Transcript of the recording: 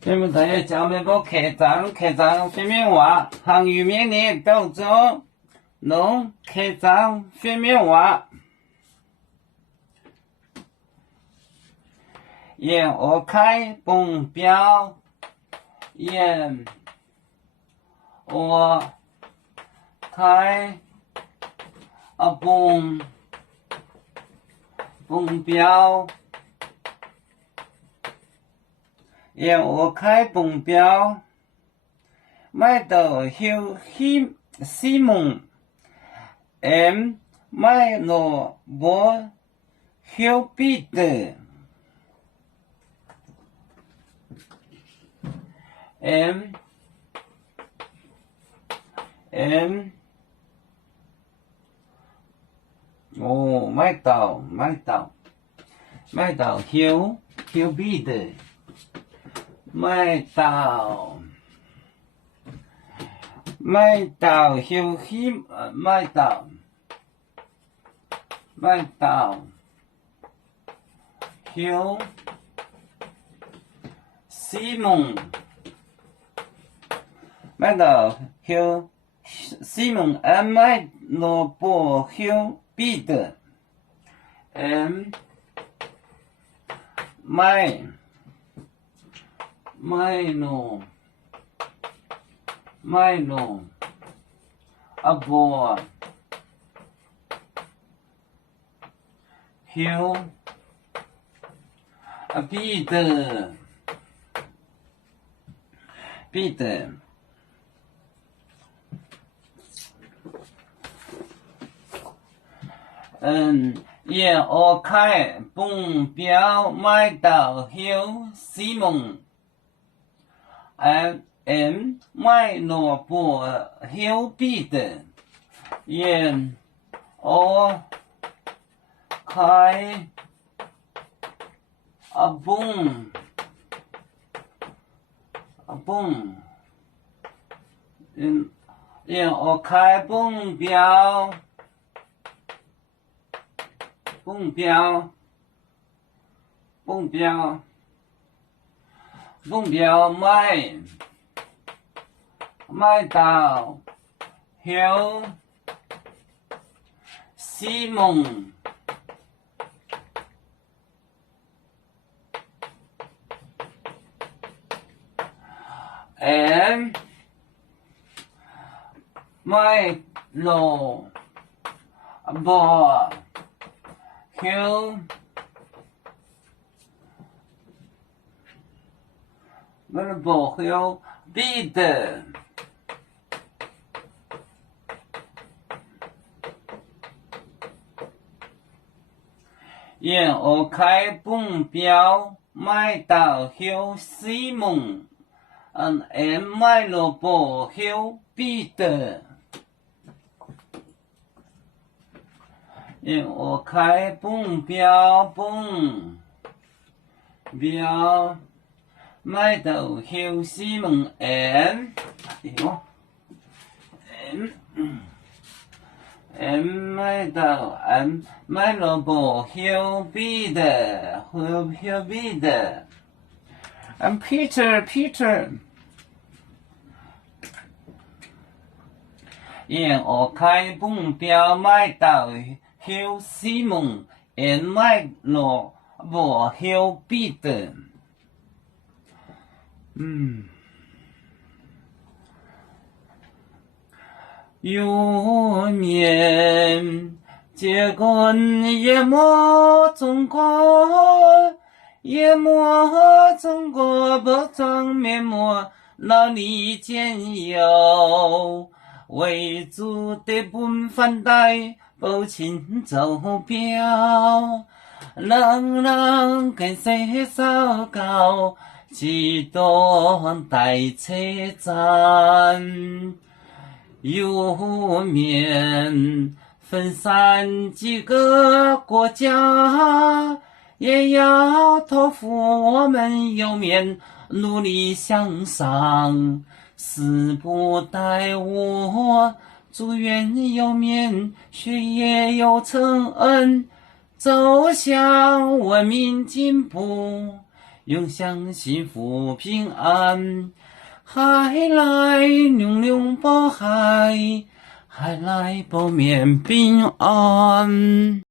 全部都要教那个客栈方面话，汉语面的都做弄客栈方面话。沿我开目标，沿我开目标，沿我开目标，买到希望买了我后必的。买到后必的，买到后希望。买到后希望买萝卜后必的买了不后必的沿我开目标买到后希望买萝卜后必的沿我开沿我开目标买到后希望买了不后必的沿我开目标买到后希望买了不后必的沿我开目标买到后希望买了不后必的Peter 沿我开目标买到后希望买了不后必的有面结婚也莫中国不装面膜劳力兼有为主的本反带不亲走标人跟谁烧高几多台车站有面分散几个国家也要托付我们有面努力向上死不待我祝愿有面学业有成走向文明进步永享幸福平安。海来永永保海，海来保绵平安。